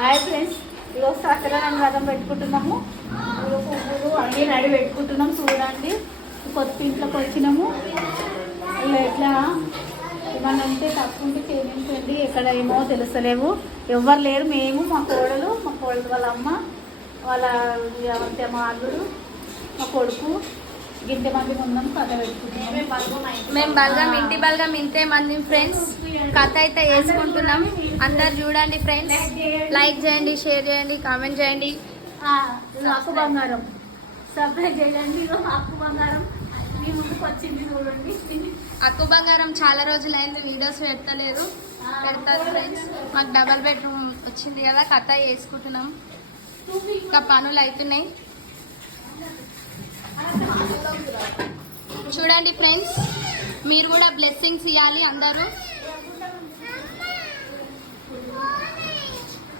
Hi friends, ఈరోజు సత్యనారాయణ వ్రతం పెట్టుకుంటున్నాము. పువ్వులు అన్నీ రెడీ పెట్టుకుంటున్నాం. చూడండి, కొత్త ఇంట్లోకి వచ్చినాము. ఇలా ఎట్లా ఏమన్నా ఉంటే తక్కువ ఉంటే చేయించండి. ఎక్కడ ఏమో తెలుస్తలేవు, ఎవ్వరు లేరు. మేము, మా కోడలు వాళ్ళ అమ్మ, వాళ్ళ అంటే మా అల్లుడు, మా కొడుకు, గింత మంది ఉన్నాం. కథ పెట్టుకుంటున్నాం. మేము బల్గం ఇంటి బల్గం ఇంతే మంది ఫ్రెండ్స్. కథ అయితే వేసుకుంటున్నాం. అందరు చూడండి ఫ్రెండ్స్, లైక్ చేయండి, షేర్ చేయండి, కామెంట్ చేయండి. ఆకు బంగారం సబ్స్క్రైబ్ చేయండి. ఆకు బంగారం మీ ముందుకు వచ్చింది చూడండి. అక్కు బంగారం చాలా రోజులైంది వీడియోస్ పెడతలేదు, పెడతారు ఫ్రెండ్స్. మాకు డబల్ బెడ్రూమ్ వచ్చింది కదా, కథ వేసుకుంటున్నాం. ఇంకా పనులు అవుతున్నాయి చూడండి ఫ్రెండ్స్. మీరు కూడా బ్లెస్సింగ్స్ ఇవ్వాలి అందరూ.